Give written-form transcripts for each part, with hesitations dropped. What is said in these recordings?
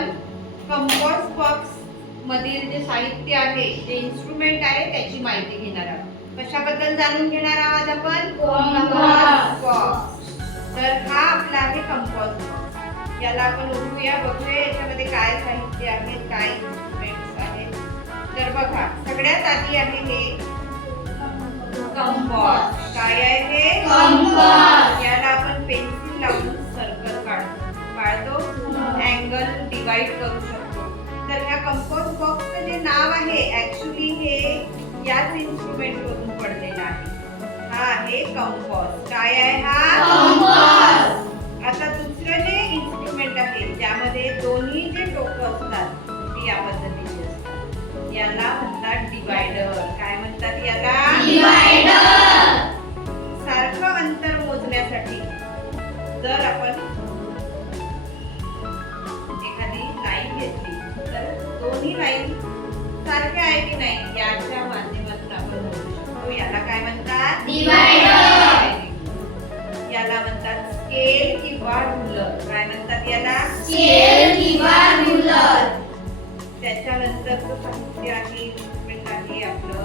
आपण compass box मधील जे साहित्य आहे, जे इन्स्ट्रुमेंट आहे त्याची माहिती घेणार आहोत. कशाबद्दल जाणून घेणार आहोत आपण? Compass box. तर हा आपला आहे कंपास बॉक्स. याला आपण उघडूया, बघूया याच्यामध्ये काय साहित्य आहे, काय इन्स्ट्रुमेंट्स आहेत. तर बघा, सगळ्यात आधी आहे हे कंपास. काय आहे हे? कंपास. याला आपण पेन्सिल लावून सर्कल काढतो, अँगल डिवाइड करू शकतो. तर ह्या कंपास बॉक्सचं जे नाव आहे ऍक्च्युली हे याच इन्स्ट्रुमेंट वरून पडलेलं आहे. हा आहे कंपास. काय आहे हा? कंपास. आता दुसरं जे इन्स्ट्रुमेंट आहे त्यामध्ये दोन्ही जे टोकं असतात ती या पद्धतीची असतात. याला म्हणतात डिवायडर. काय म्हणतात याला? डिवायडर. सारखं अंतर मोजण्यासाठी जर आपण एखादी लाईन घेतली तर दोन्ही लाईन सारख्या आहे की नाही याच्या माध्यमातून आपण मोजू शकतो. याला काय म्हणतात? डिवायडर. याला म्हणतात स्केल किंवा रूलर. काय म्हणतात याला? स्केल किंवा रूलर. त्याच्यानंतरचं साहित्य आहे, इन्स्ट्रुमेंट आहे आपलं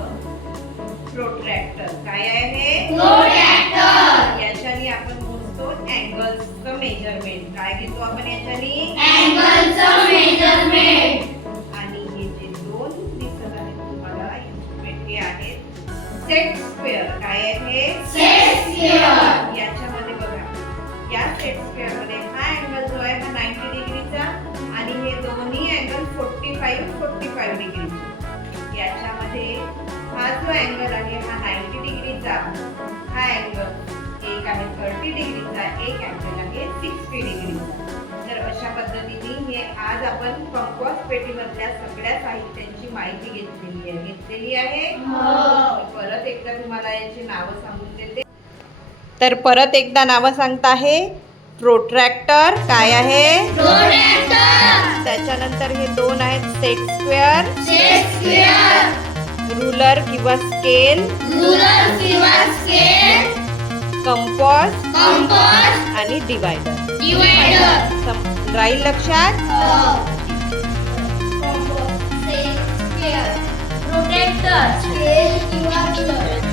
प्रोट्रॅक्टर. काय आहे हे? प्रोट्रॅक्टर. याच्याने आपण मोजतो अँगल्सचं मेजरमेंट. काय घेतो आपण याच्याने? अँगलचं मेजरमेंट. आणि हे जे दोन दिसत आहेत तुम्हाला इन्स्ट्रुमेंट हे आहेत सेट स्क्वेअर. काय आहे हे? Set square. याच्यामध्ये बघा, या सेट स्क्वेअर मध्ये हा अँगल जो आहे हा 90 डिग्रीचा आणि हे दोन्ही अँगल 45 डिग्रीचे. याच्यामध्ये हा जो अँगल आहे हा 90 डिग्रीचा, हा अँगल एक आहे 30 डिग्रीचा, एक अँगल आहे 60 डिग्रीचा. तर अशा पद्धतीने हे आज आपण कंपास पेटीमधल्या सगळ्या साहित्यांची माहिती घेतलेली आहे. परत एकदा तुम्हाला याची नावं सांगून देते. तर परत एकदा नावं सांगता आहे. प्रोट्रॅक्टर. काय आहे? प्रोट्रॅक्टर. त्याच्यानंतर हे दोन आहेत set square. Set square. Ruler किंवा स्केल. रूलर किंवा स्केल. कंपास. कंपास. आणि डिवायडर. डिवायडर. राहील लक्षात? सेट स्क्वेअर, प्रोट्रॅक्टर, स्केल किंवा रूलर.